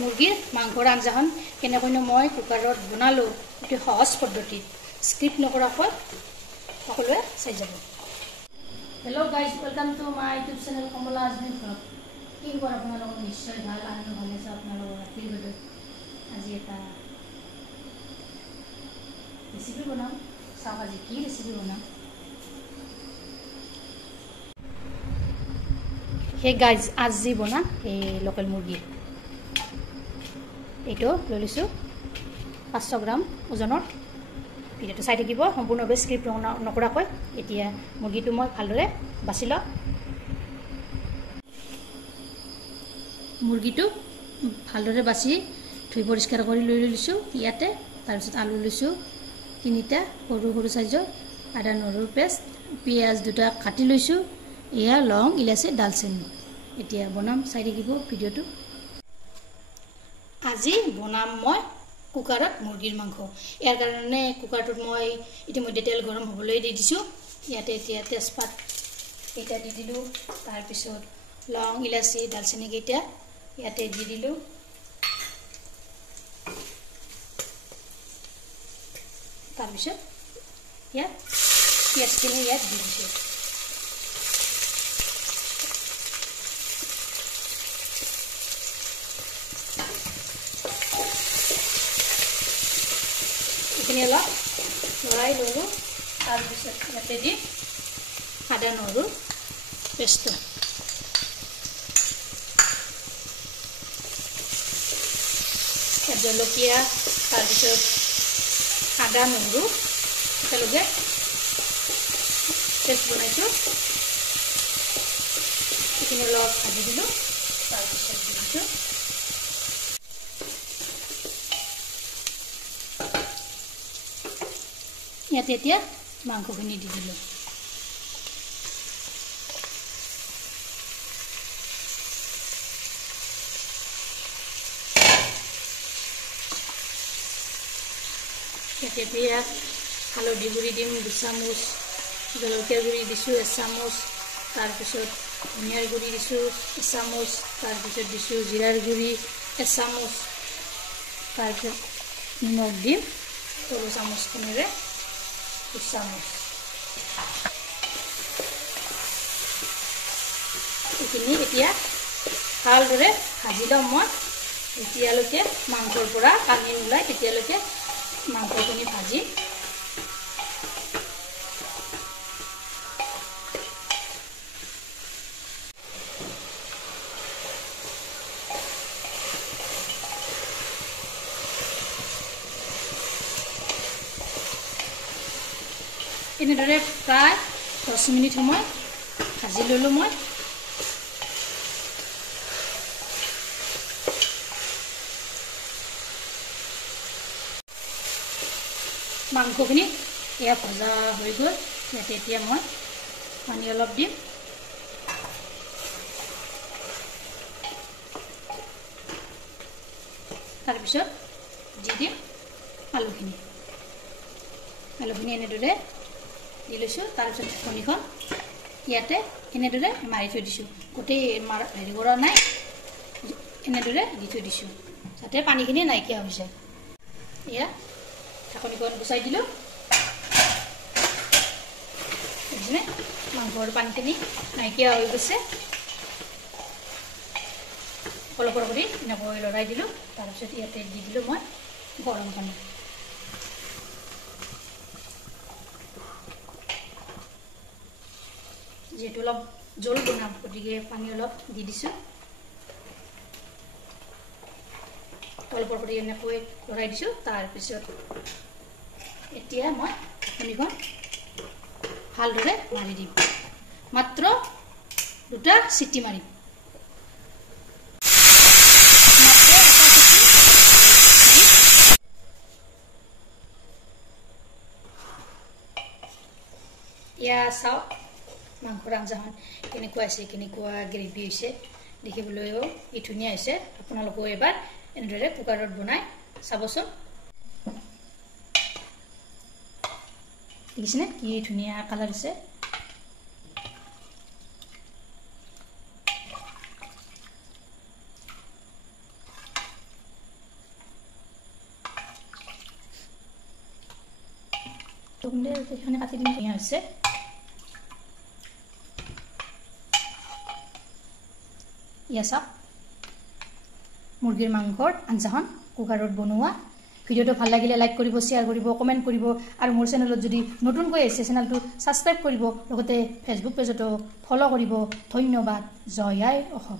মুৰ্গীৰ মাংসৰ আঞ্জাখন কেনেকৈনো মই কুকাৰত বনালোঁ অতি সহজ পদ্ধতিত স্কিপ নকৰাকৈ সকলোৱে চাই যাব। Hello' guys, welcome to my YouTube channel Kamala Azmi blog. কি খবৰ আপোনালোকৰ? নিশ্চয় ভাল, আমিও ভালে আছোঁ। আপোনালোকৰ ৰাতিৰ ভিতৰত আজি এটা ৰেচিপি বনাম। চাওক আজি কি ৰেচিপি বনাম। সেই গাইজ আজি বনাম এই লোকেল মুৰ্গী। এইটো লৈ লৈছোঁ 500 গ্ৰাম ওজনৰ। ভিডিঅ'টো চাই থাকিব সম্পূৰ্ণভাৱে স্ক্ৰিপ্ট নকৰাকৈ। এতিয়া মুৰ্গীটো মই ভালদৰে বাছি লওঁ। মুৰ্গীটো ভালদৰে বাছি ধুই পৰিষ্কাৰ কৰি লৈ লৈছোঁ ইয়াতে। তাৰপিছত আলু লৈছোঁ 3টা সৰু সৰু চাইজৰ, আদা নহৰুৰ পেষ্ট, পিঁয়াজ 2টা কাটি লৈছোঁ, এয়া লং, ইলাচি, ডালচেনি। এতিয়া বনাম, চাই থাকিব ভিডিঅ'টো। আজি বনাম মই কুকাৰত মুৰ্গীৰ মাংস। ইয়াৰ কাৰণে কুকাৰটোত মই ইতিমধ্যে তেল গৰম হ'বলৈ দি দিছোঁ। ইয়াতে এতিয়া তেজপাত কেইটা দি দিলোঁ, তাৰপিছত লং, ইলাচি, ডালচেনি কেইটা ইয়াতে দি দিলোঁ। তাৰপিছত ইয়াত পিঁয়াজখিনি ইয়াত দি দিছোঁ। এইখিনি অলপ লৰাই ল'লোঁ। তাৰপিছত ইয়াতে দি আদা নহৰুৰ পেষ্টটো, জলকীয়া, তাৰপিছত আদা নহৰু একেলগে পেষ্ট বনাইছোঁ। এইখিনি অলপ ভাজি দিলোঁ। তাৰপিছত দি দিছোঁ ইয়াতে এতিয়া মাংসখিনি দি দিলোঁ। ইয়াতে এতিয়া হালধি গুড়ি দিম 2 চামুচ, জলকীয়া গুড়ি দিছোঁ 1 চামুচ, তাৰপিছত ধনিয়াৰ গুড়ি দিছোঁ 1 চামুচ, তাৰপিছত দিছোঁ জিৰাৰ গুড়ি 1 চামুচ, তাৰপিছত নিমখ দিম সৰু চামুচখনেৰে 2 চামুচ। এইখিনি এতিয়া ভালদৰে ভাজি ল'ম মই। যেতিয়ালৈকে মাংসৰ পৰা পানী নোলায় তেতিয়ালৈকে মাংসখিনি ভাজি। এনেদৰে প্ৰায় 10 মিনিট সময় ভাজি ল'লোঁ মই। মাংসখিনি এয়া ভজা হৈ গ'ল। ইয়াতে এতিয়া মই পানী অলপ দিম। তাৰপিছত দি দিম আলুখিনি এনেদৰে দি লৈছোঁ। তাৰপিছত ঢাকনিখন ইয়াতে এনেদৰে মাৰি থৈ দিছোঁ। গোটেই হেৰি কৰা নাই, এনেদৰে দি থৈ দিছোঁ যাতে পানীখিনি নাইকিয়া হৈ যায়। এয়া ঢাকনিখন গুচাই দিলোঁ। দেখিছেনে মাংসৰ পানীখিনি নাইকিয়া হৈ গৈছে। অলপ কৰি এনেকৈ লৰাই দিলোঁ। তাৰপিছত ইয়াতে দি দিলোঁ মই গৰম পানী। যিহেতু অলপ জোল বনাম গতিকে পানী অলপ দি দিছোঁ। অলপ কৰি এনেকৈ লৰাই দিছোঁ। তাৰপিছত এতিয়া মই ঢাকনিখন ভালদৰে মাৰি দিম। মাত্ৰ 2টা চিটি মাৰিম। এয়া চাওক মাংসৰ আঞ্জাখন কেনেকুৱা আছে, কেনেকুৱা গ্ৰেভি হৈছে, দেখিবলৈও কি ধুনীয়া হৈছে। আপোনালোকেও এবাৰ এনেদৰে কুকাৰত বনাই চাবচোন। দেখিছেনে কি ধুনীয়া কালাৰ হৈছে। খুন্দে এখানে কাটি দিম ধুনীয়া হৈছে ইয়াসা মুৰগিৰ মাংসৰ আঞ্জাখন কুকাৰত বনোৱা ভিডিওটো ভাল লাগিলে লাইক কৰিব শেয়াৰ কৰিব কমেন্ট কৰিব আৰু মোৰ চেনেলত যদি নতুন কৈ আছে চেনেলটো সাবস্ক্ৰাইব কৰিব লগতে ফেসবুক পেজটো ফলো কৰিব ধন্যবাদ জয় আই অসম।